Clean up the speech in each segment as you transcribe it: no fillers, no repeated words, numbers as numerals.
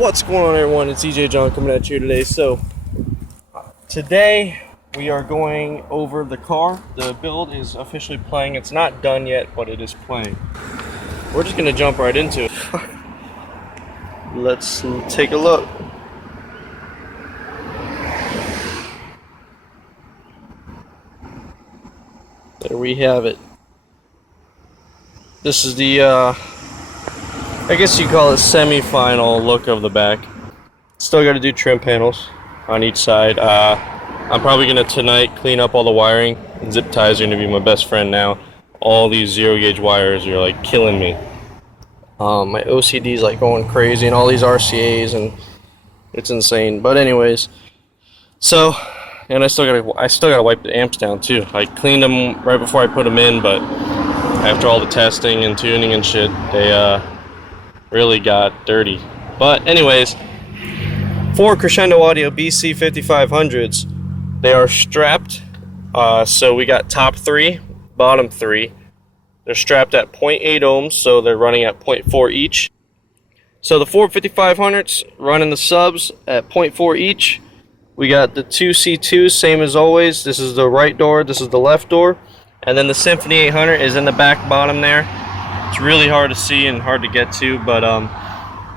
What's going on, everyone? It's EGAJohn coming at you today. So today we are going over the car. The build is officially playing. It's not done yet, but it is playing. We're just gonna jump right into it. Let's take a look. There we have it. This is the I guess you call it semi-final look of the back. Still got to do trim panels on each side. I'm probably gonna tonight clean up all the wiring. Zip ties are gonna be my best friend now. All these 0-gauge wires are like killing me. My OCD is like going crazy, and all these RCA's, and it's insane. But anyways, so, and I still gotta wipe the amps down too. I cleaned them right before I put them in, but after all the testing and tuning and shit, they really got dirty. But anyways, for Crescendo Audio BC5500s, they are strapped. So we got top 3, bottom 3. They're strapped at 0.8 ohms, so they're running at 0.4 each. So the 45500s running the subs at 0.4 each. We got the 2 C2s, same as always. This is the right door, this is the left door. And then the Symphony 800 is in the back bottom there. It's really hard to see and hard to get to, but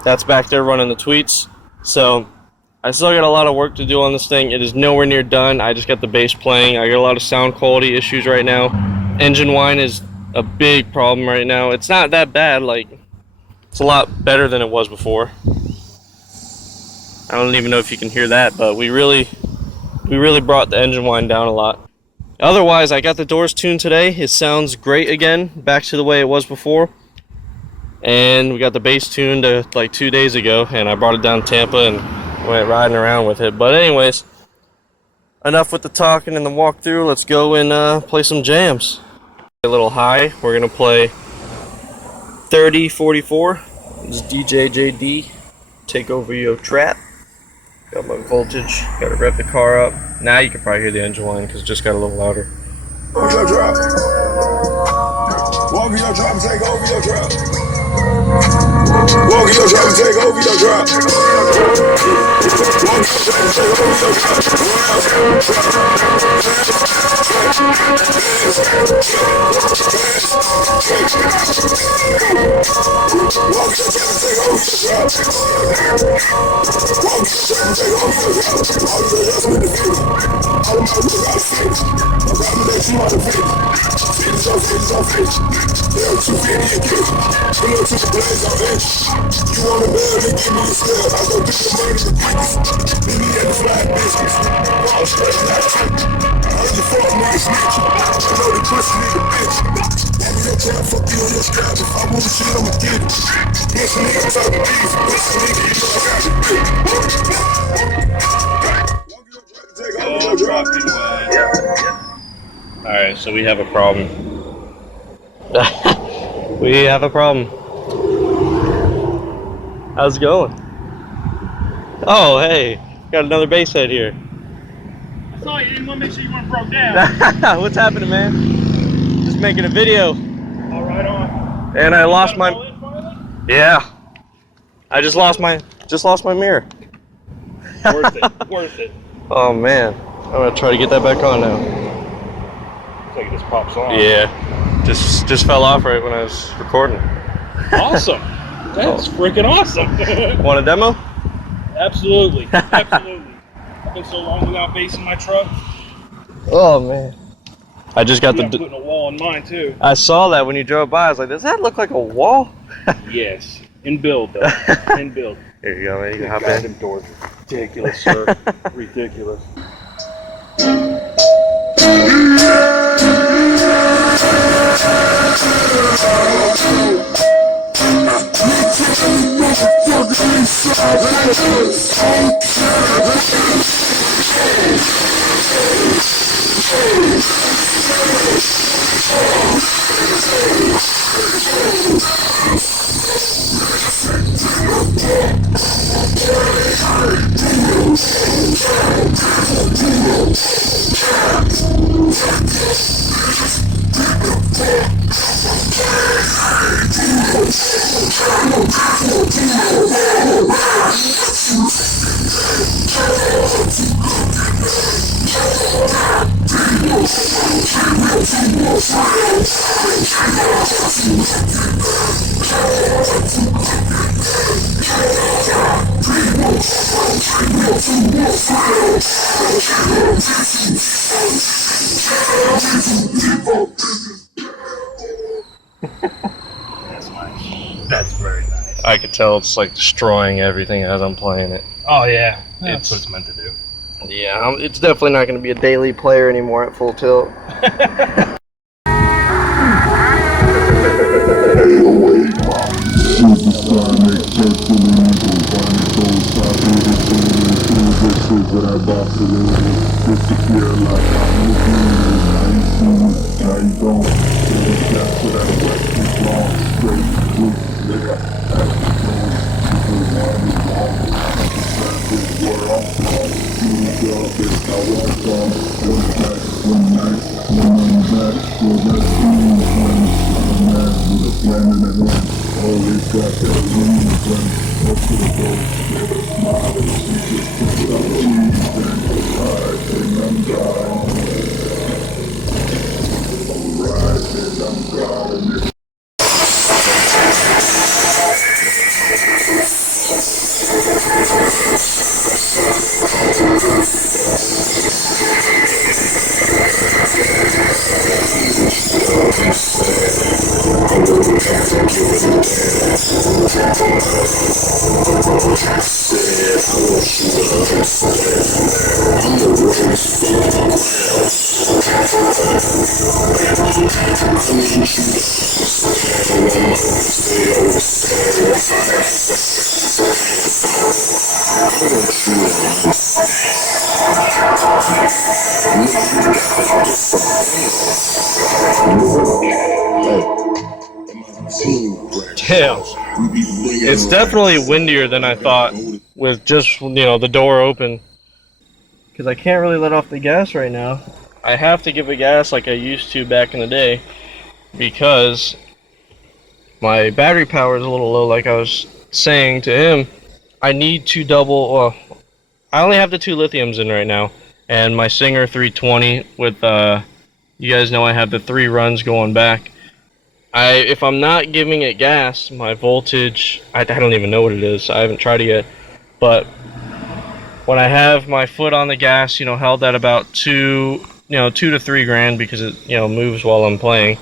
that's back there running the tweets. So I still got a lot of work to do on this thing. It is nowhere near done. I just got the bass playing. I got a lot of sound quality issues right now. Engine whine is a big problem right now. It's not that bad, like it's a lot better than it was before. I don't even know if you can hear that, but we really brought the engine whine down a lot. Otherwise, I got the doors tuned today. It sounds great again, back to the way it was before. And we got the bass tuned like 2 days ago, and I brought it down to Tampa and went riding around with it. But anyways, enough with the talking and the walkthrough. Let's go and play some jams. A little high. We're gonna play 3044. This is DJ JD. Take over your trap. Got my voltage. Got to rev the car up. Now you can probably hear the engine whine because it just got a little louder. Walk your trap. Walk your trap and take over your trap. Walk your trap and take over your trap. Walk your trap and take over your trap. Alright, so we have a problem. We have a problem. How's it going? Oh, hey, got another bass head here. I saw you, didn't want to make sure you weren't broke down. What's happening, man? Just making a video. All right on. And I lost my... Yeah. I just lost my mirror. Worth it, worth it. Oh man, I'm gonna try to get that back on now. Looks like it just pops on. Yeah, just fell off right when I was recording. Awesome. That's freaking awesome. Want a demo? Absolutely, absolutely. I've been so long without bass in my truck. Oh man. I just got I'm putting a wall in mine too. I saw that when you drove by. I was like, does that look like a wall? Yes, in build though. In build. Here you go, man. You can hop God, in. them doors are ridiculous, sir. Ridiculous. tell it's like destroying everything as I'm playing it. Oh yeah, that's what it's meant to do. Yeah, it's definitely not going to be a daily player anymore at full tilt. Damn. It's definitely windier than I thought with just, you know, the door open. Because I can't really let off the gas right now. I have to give it gas like I used to back in the day because my battery power is a little low. Like I was saying to him, I need to double, well, I only have the 2 lithiums in right now. And my Singer 320 with, you guys know I have the 3 runs going back. If I'm not giving it gas, my voltage, I don't even know what it is. I haven't tried it yet. But when I have my foot on the gas, you know, held at about 2 to 3 grand because it, you know, moves while I'm playing,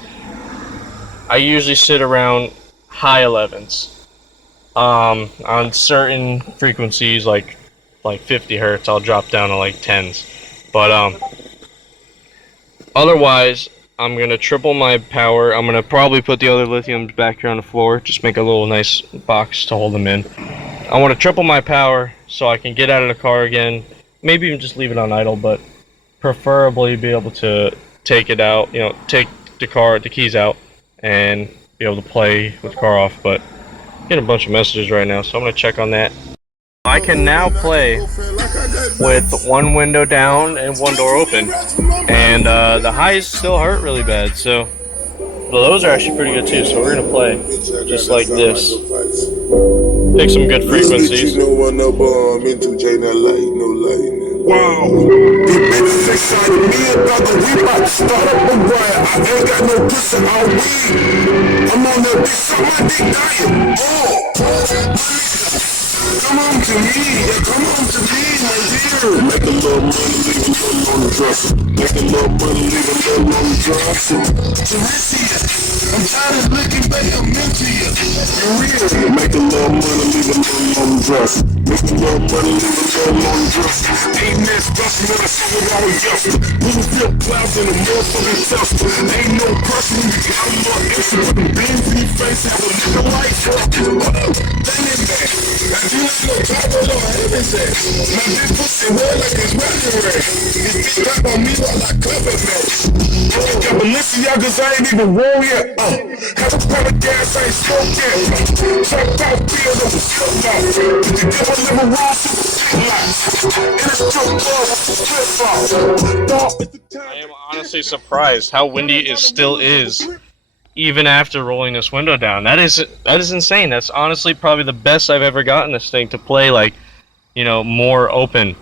I usually sit around high 11s. On certain frequencies, like 50 hertz, I'll drop down to like 10s. But otherwise, I'm gonna triple my power. I'm gonna probably put the other lithiums back here on the floor, just make a little nice box to hold them in. I want to triple my power so I can get out of the car again. Maybe even just leave it on idle, but preferably be able to take it out, you know, take the keys out and be able to play with the car off. But I'm getting a bunch of messages right now, so I'm gonna check on that. I can now play with one window down and one door open, and the highs still hurt really bad, so well, those are actually pretty good too. So we're gonna play just like this, pick some good frequencies. Wow, these bitches excited me about the we about to start up a riot. I ain't got no pussy all weed. I'm on that bitch, suck my dick dying. Oh, come on to me, yeah, come on to me, my dear. Make a little money, leave a little on the dresser. Make a little money, leave a little on the dresser. Teresia, I'm tired of looking, baby, I'm into you. You're real. Make a little money, leave a little on the dresser. Make a little money, leave a little on the dresser. Ain't that special when I see what I was yesterday. Little flip clouds in a motherfucking Tesla. Ain't no person when you got a little extra. With them beans in your face, have a nigga like fucking. Dang it, man. You ain't no top of Lord, heaven's that. My bitch pussy wet like it's wedding red. This bitch rap on me while I cover that. Got Balenciagas, I ain't even roll yet. Have a pound of gas, I ain't smoke yet. Chopped out beard on the slip out. Did you give a little raw to the shit like? In a strip club, flip out. I am honestly surprised how windy it still is, even after rolling this window down. That is insane. That's honestly probably the best I've ever gotten this thing to play, like, you know, more open.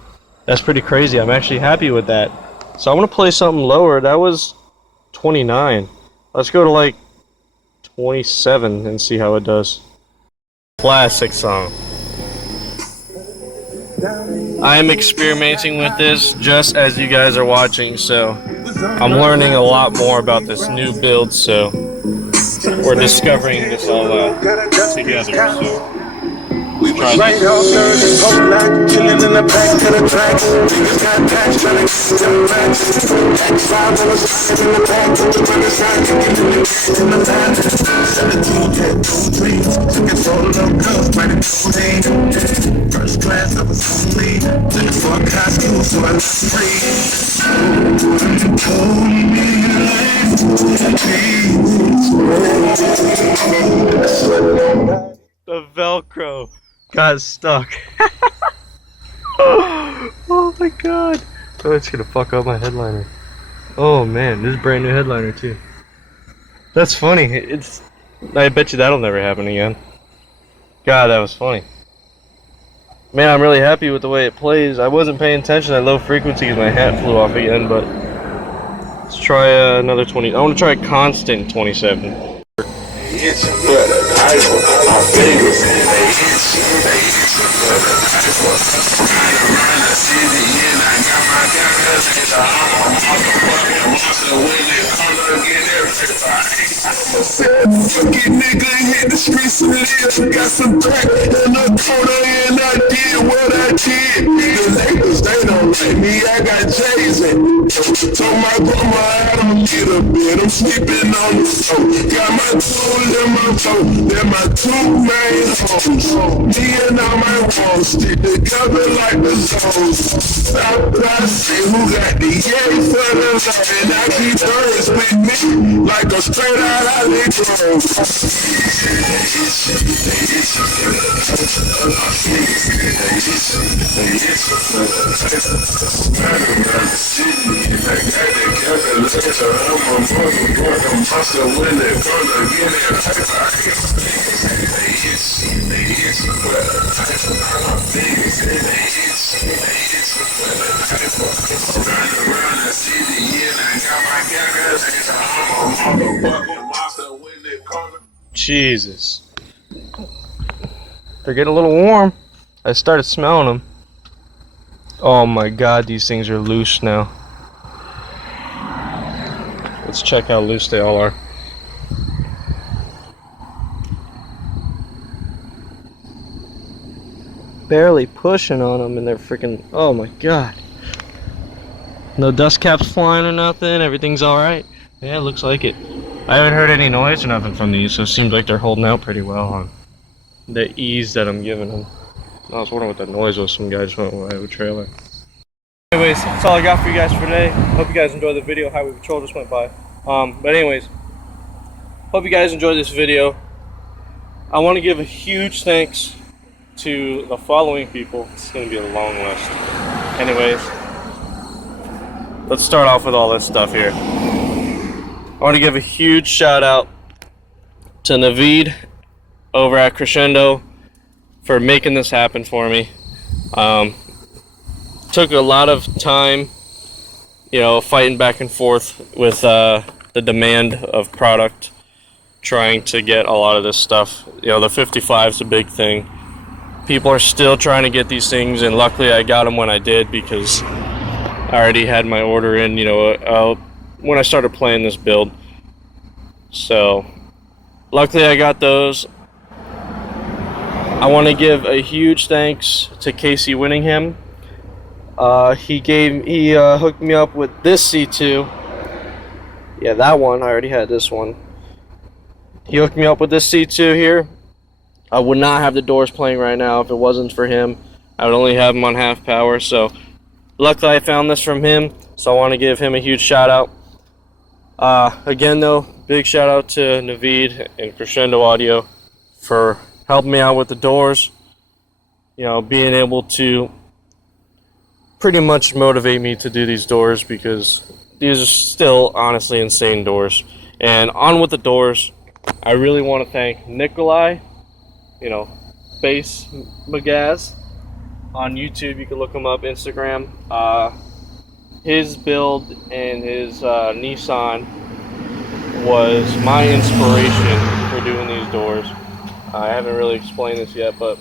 That's pretty crazy. I'm actually happy with that. So I'm gonna play something lower. That was 29. Let's go to like 27 and see how it does. Classic song. I am experimenting with this just as you guys are watching, so I'm learning a lot more about this new build, so we're discovering this all together. So Right off there, just go black, chillin' in the back of the track. Niggas got tax, tryna get them back. X5 on the side in the back, put the money side, kicking in the gas in the back. 17 tattoo dreams, looking for a little girl, right in the first class, I was only looking for a costume, so I was free. You told me life would be. The Velcro got stuck. Oh my god. Oh, it's gonna fuck up my headliner. Oh man, this is a brand new headliner too. That's funny. I bet you that'll never happen again. God, that was funny. Man, I'm really happy with the way it plays. I wasn't paying attention at low frequency because my hat flew off again, but let's try another 20. I want to try a constant 27. It's better. I want my fingers in they itch. They itch better. I just want to ride around the city and I got my calculator. I'm a motherfucking monster when it comes to get everybody. Fucking nigga hit the streets and live. Got some crack in the corner and I did what I did. The niggas, they don't like me. I got J's in. Told my grandma I don't need a bed. I'm sleeping on the floor. Got my tools in my phone. They're my two main hoes. Me and all my walls stick together like the zones. Stop, I see who got the yay for the love. And I keep birds with me like a straight out alley drone. Jesus. They're getting a little warm. I started smelling them. Oh my god, these things are loose now. Let's check how loose they all are. Barely pushing on them and they're freaking, oh my god. No dust caps flying or nothing, everything's alright. Yeah, it looks like it. I haven't heard any noise or nothing from these, so it seems like they're holding out pretty well on the ease that I'm giving them. I was wondering what that noise was. Some guy just went away with a trailer. Anyways, that's all I got for you guys for today. Hope you guys enjoyed the video. Highway Patrol just went by. But anyways, hope you guys enjoyed this video. I want to give a huge thanks to the following people. It's going to be a long list. Anyways, let's start off with all this stuff here. I want to give a huge shout out to Naveed over at Crescendo for making this happen for me. Took a lot of time, you know, fighting back and forth with the demand of product, trying to get a lot of this stuff. You know, the 55 is a big thing. People are still trying to get these things, and luckily I got them when I did because I already had my order in, you know, when I started playing this build. So luckily I got those. I want to give a huge thanks to Casey Winningham. He hooked me up with this C2. Yeah, that one. I already had this one. He hooked me up with this C2 here. I would not have the doors playing right now if it wasn't for him. I would only have them on half power. So luckily I found this from him. So I want to give him a huge shout out. Again though, big shout out to Naveed and Crescendo Audio for helping me out with the doors. You know, being able to pretty much motivate me to do these doors because these are still honestly insane doors. And on with the doors, I really want to thank Nikolai, you know, Bass Magaz on YouTube. You can look him up, Instagram. His build and his Nissan was my inspiration for doing these doors. I haven't really explained this yet, but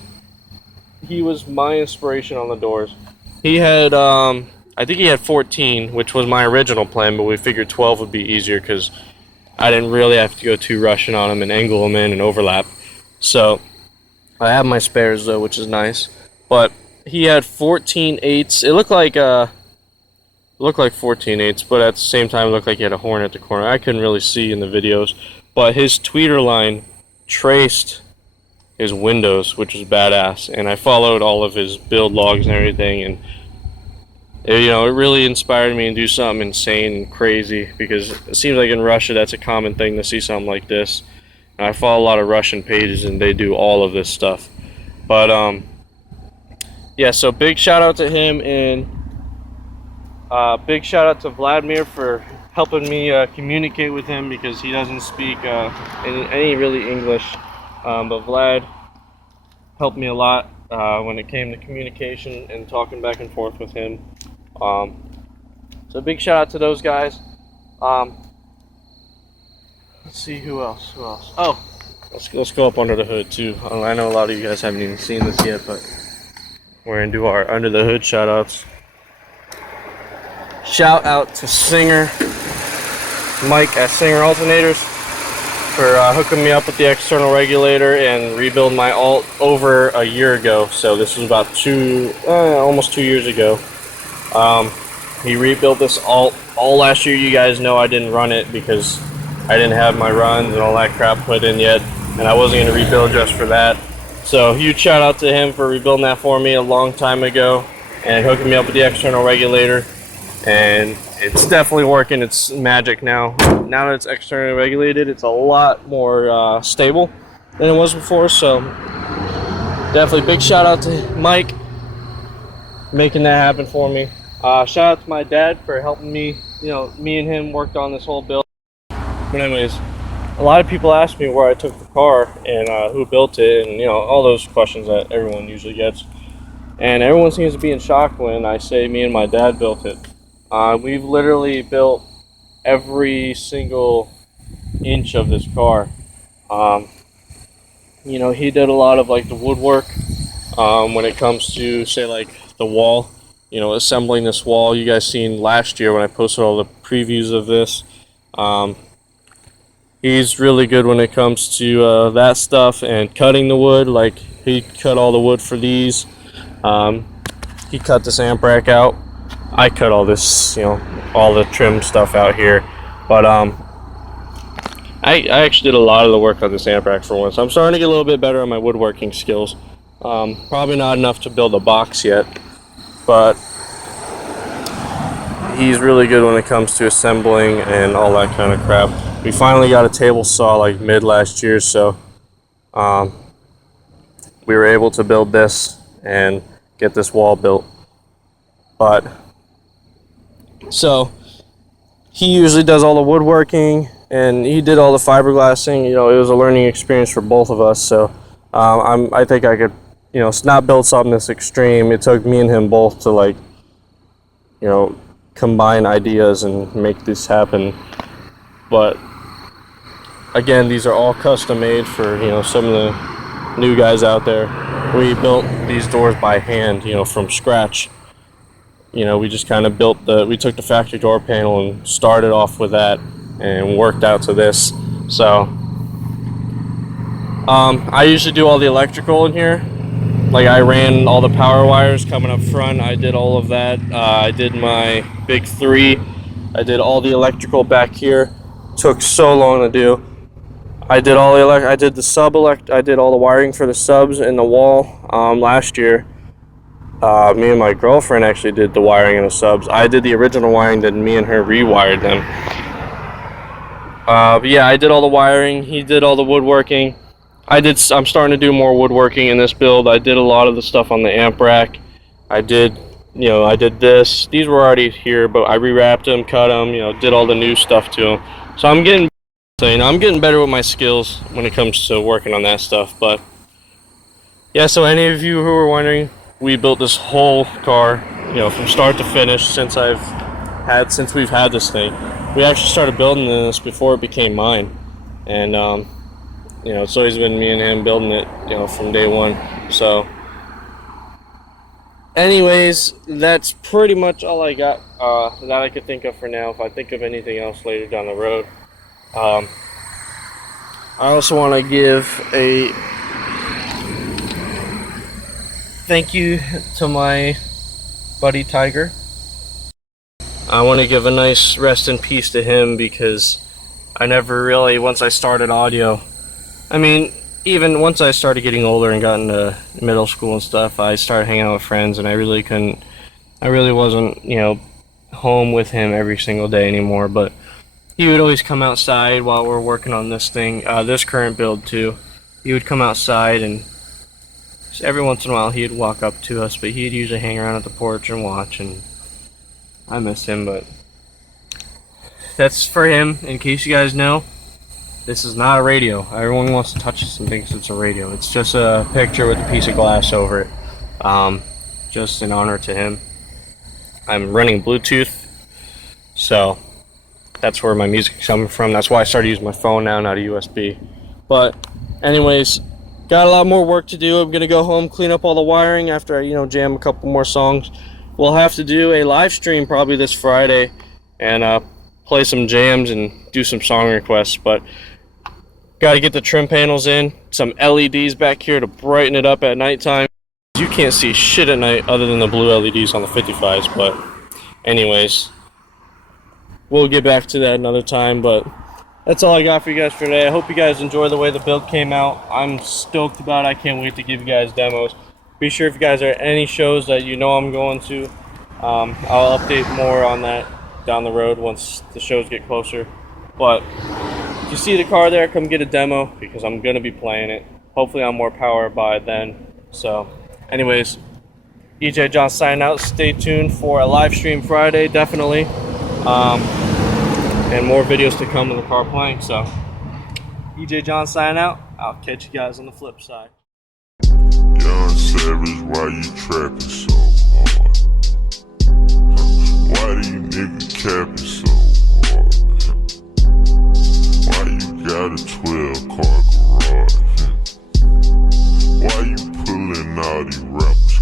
he was my inspiration on the doors. He had, I think he had 14, which was my original plan, but we figured 12 would be easier because I didn't really have to go too rushing on them and angle them in and overlap. So I have my spares though, which is nice. But he had 14/8. It looked like 14/8, but at the same time it looked like he had a horn at the corner. I couldn't really see in the videos, but his tweeter line traced his windows, which was badass. And I followed all of his build logs and everything, and it really inspired me to do something insane and crazy, because it seems like in Russia that's a common thing to see something like this. And I follow a lot of Russian pages and they do all of this stuff. But yeah, so big shout out to him, and big shout out to Vladimir for helping me communicate with him, because he doesn't speak any really English. But Vlad helped me a lot when it came to communication and talking back and forth with him. So big shout out to those guys. Let's see who else. Oh, let's go up under the hood too. I know a lot of you guys haven't even seen this yet, but we're gonna do our under the hood shout outs. Shout out to Singer Mike at Singer Alternators for hooking me up with the external regulator and rebuild my alt over a year ago. So this was about almost 2 years ago. He rebuilt this alt all last year. You guys know I didn't run it because I didn't have my runs and all that crap put in yet, and I wasn't going to rebuild just for that. So huge shout out to him for rebuilding that for me a long time ago and hooking me up with the external regulator. And it's definitely working. It's magic now. Now that it's externally regulated, it's a lot more stable than it was before. So definitely big shout out to Mike making that happen for me. Shout out to my dad for helping me. Me and him worked on this whole build. But anyways, a lot of people ask me where I took the car and who built it, and all those questions that everyone usually gets. And everyone seems to be in shock when I say me and my dad built it. We've literally built every single inch of this car. He did a lot of like the woodwork when it comes to, say, like the wall, assembling this wall. You guys seen last year when I posted all the previews of this. He's really good when it comes to that stuff and cutting the wood. Like, he cut all the wood for these. He cut this amp rack out. I cut all this, all the trim stuff out here. But I actually did a lot of the work on this amp rack for once. I'm starting to get a little bit better on my woodworking skills. Probably not enough to build a box yet, but he's really good when it comes to assembling and all that kind of crap. We finally got a table saw like mid last year, so we were able to build this and get this wall built. But so he usually does all the woodworking and he did all the fiberglassing. It was a learning experience for both of us. So I think I could, not build something this extreme. It took me and him both to combine ideas and make this happen. But again, these are all custom made for some of the new guys out there. We built these doors by hand, from scratch. We just kind of we took the factory door panel and started off with that and worked out to this. So I usually do all the electrical in here. Like, I ran all the power wires coming up front. I did all of that. I did my big 3. I did all the electrical back here. Took so long to do. I did all the I did all the wiring for the subs in the wall last year. Me and my girlfriend actually did the wiring in the subs. I did the original wiring, then me and her rewired them. But yeah, I did all the wiring. He did all the woodworking. I'm starting to do more woodworking in this build. I did a lot of the stuff on the amp rack. I did this. These were already here, but I rewrapped them, cut them, did all the new stuff to them. So I'm getting better with my skills when it comes to working on that stuff. But yeah, so any of you who were wondering, we built this whole car, from start to finish since we've had this thing. We actually started building this before it became mine, and it's always been me and him building it, from day one. So anyways, that's pretty much all I got that I could think of for now. If I think of anything else later down the road. I also want to give a thank you to my buddy Tiger. I want to give a nice rest in peace to him because I never really, once I started audio, I mean, even once I started getting older and got into middle school and stuff, I started hanging out with friends, and I really wasn't, you know, home with him every single day anymore. But he would always come outside while we're working on this thing, this current build too. He would come outside, and just every once in a while he'd walk up to us, but he'd usually hang around at the porch and watch, and I miss him. But that's for him. In case you guys know, this is not a radio. Everyone wants to touch this and thinks it's a radio. It's just a picture with a piece of glass over it. Just in honor to him. I'm running Bluetooth, so that's where my music's coming from. That's why I started using my phone now, not a USB. But anyways, got a lot more work to do. I'm gonna go home, clean up all the wiring after I, you know, jam a couple more songs. We'll have to do a live stream probably this Friday and play some jams and do some song requests. But got to get the trim panels in, some LEDs back here to brighten it up at nighttime. You can't see shit at night other than the blue LEDs on the 55s. But anyways, we'll get back to that another time. But that's all I got for you guys for today. I hope you guys enjoy the way the build came out. I'm stoked about it. I can't wait to give you guys demos. Be sure if you guys are at any shows that you know I'm going to, I'll update more on that down the road once the shows get closer. But if you see the car there, come get a demo because I'm going to be playing it. Hopefully I'm more power by then. So anyways, EGAJohn signing out. Stay tuned for a live stream Friday, definitely. And more videos to come of the car playing. So EGAJohn signing out. I'll catch you guys on the flip side. Young Savage, why you trapping so hard? Why do you niggas capping so hard? Why you got a 12-car garage? Why you pulling all these rappers